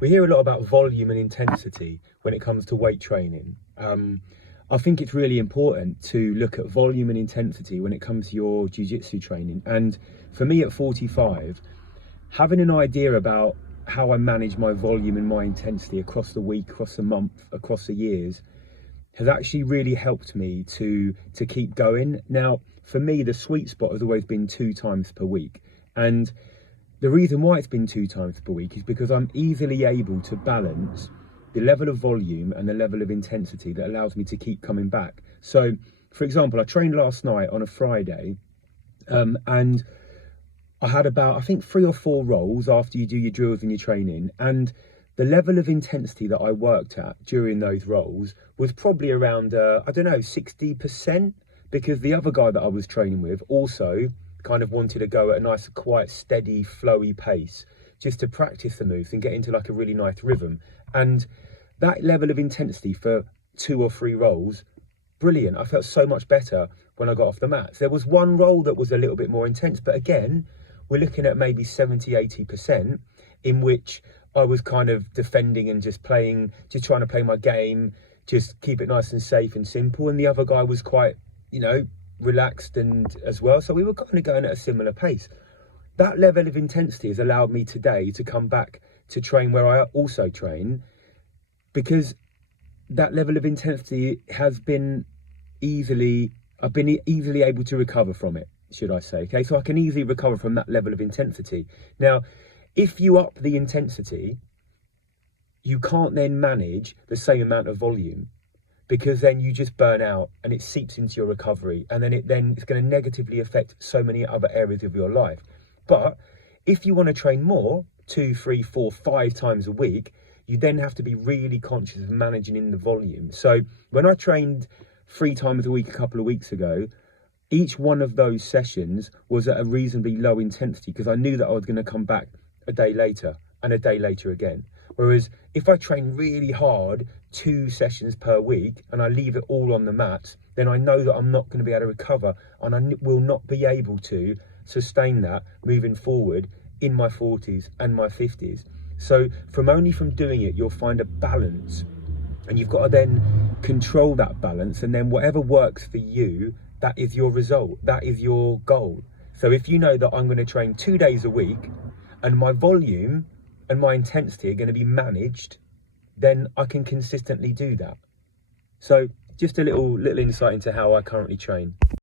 We hear a lot about volume and intensity when it comes to weight training. I think it's really important to look at volume and intensity when it comes to your jiu-jitsu training. And for me at 45, having an idea about how I manage my volume and my intensity across the week, across the month, across the years, has actually really helped me to keep going. Now, for me, the sweet spot has always been 2 times per week. And the reason why it's been 2 times per week is because I'm easily able to balance the level of volume and the level of intensity that allows me to keep coming back. So, for example, I trained last night on a Friday, and I had about, I think, 3 or 4 rolls after you do your drills and your training. And the level of intensity that I worked at during those rolls was probably around, 60%, because the other guy that I was training with also kind of wanted to go at a nice, quite steady, flowy pace, just to practice the moves and get into like a really nice rhythm. And that level of intensity for 2 or 3 rolls, brilliant. I felt so much better when I got off the mats. There was one roll that was a little bit more intense, but again, we're looking at maybe 70-80% in which I was kind of defending and just trying to play my game, just keep it nice and safe and simple. And the other guy was quite, relaxed and as well. So we were kind of going at a similar pace. That level of intensity has allowed me today to come back to train where I also train, because that level of intensity has been I've been easily able to recover from it, should I say. Okay, so I can easily recover from that level of intensity. Now, if you up the intensity, you can't then manage the same amount of volume, because then you just burn out and it seeps into your recovery, and then it's going to negatively affect so many other areas of your life. But if you want to train more, 2, 3, 4, 5 times a week, you then have to be really conscious of managing in the volume. So when I trained 3 times a week a couple of weeks ago, each one of those sessions was at a reasonably low intensity, because I knew that I was going to come back a day later and a day later again. Whereas if I train really hard 2 sessions per week and I leave it all on the mat, then I know that I'm not going to be able to recover, and I will not be able to sustain that moving forward in my 40s and my 50s. So from doing it, you'll find a balance, and you've got to then control that balance, and then whatever works for you, that is your result, that is your goal. So if you know that I'm going to train 2 days a week and my volume and my intensity are going to be managed, then I can consistently do that. So just a little insight into how I currently train.